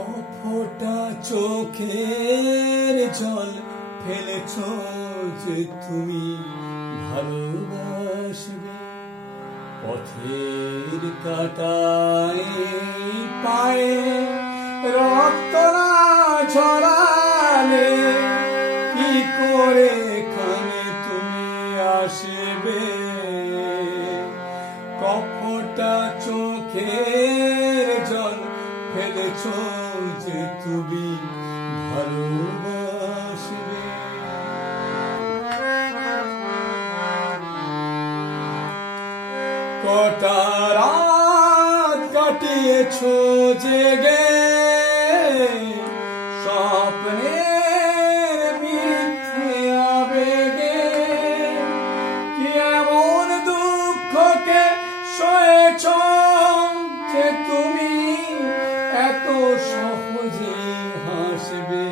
কফোটা চোখের জল ফেলেছ যে তুমি ভালোবাসবে, পথের কাঁটায় পায়ে রক্ত না ঝরালে কি করে এখানে তুমি আসবে। কফোটা চোখের জল ফেলেছ যে তুমি ভালোবাসবে। কটা রাত কাটিয়েছ জেগে স্বপ্নের মিথ্যে আবেগে, কি এমন দুঃখকে সয়েছ যে তুমি এত সহজে হাসবে।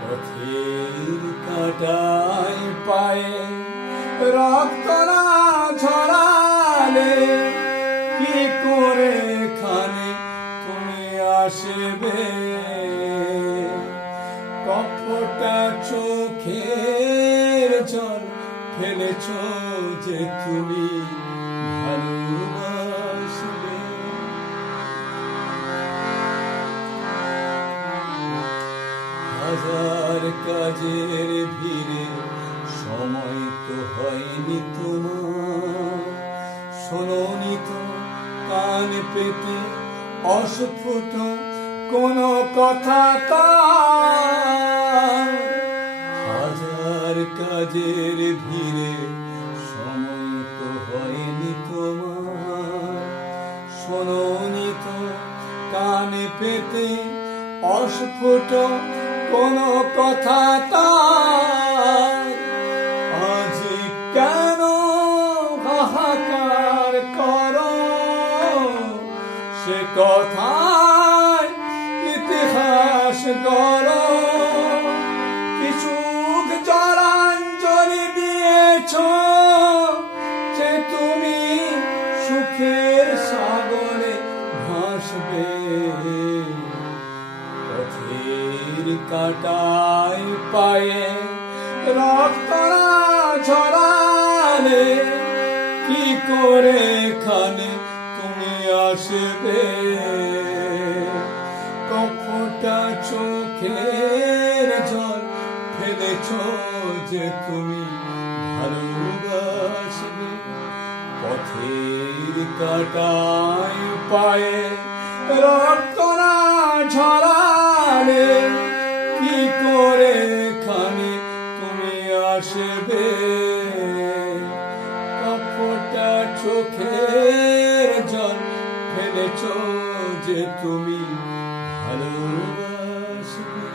পথের কাঁটায় পায়ে রক্ত না ঝরালে কি করে এখানে তুমি আসবে। কফোটা চোখের জল ফেলেছ যে তুমি ভালোবাসবে। হাজার কাজের ভিড়ে সময় তো হয়নি তোমার, শোনোনি তো কান পেতে অস্ফুট কোনো কথা তার। হাজার কাজের ভিড়ে সময় তো হয়নি তোমার, শোনোনি তো কান পেতে অস্ফুট কোনো কথা তার। আজ কেন হাহাকার করো সে কথায় ইতিহাস গড়ো। কি সুখ জলাঞ্জলি দিয়েছ যে তুমি সুখের সাগরে ভাসবে। পথের কাঁটায় পায়ে রক্ত না ঝরালে কি করে এখানে তুমি আসবে। কফোটা চোখের জল ফেলেছ যে তুমি ভালোবাসবে। পথের কাঁটায় পায়ে রক্ত না ঝরালে কি করে এখানে তুমি আসবে। কফোটা চোখের জল ফেলেছ যে তুমি ভালোবাসবে।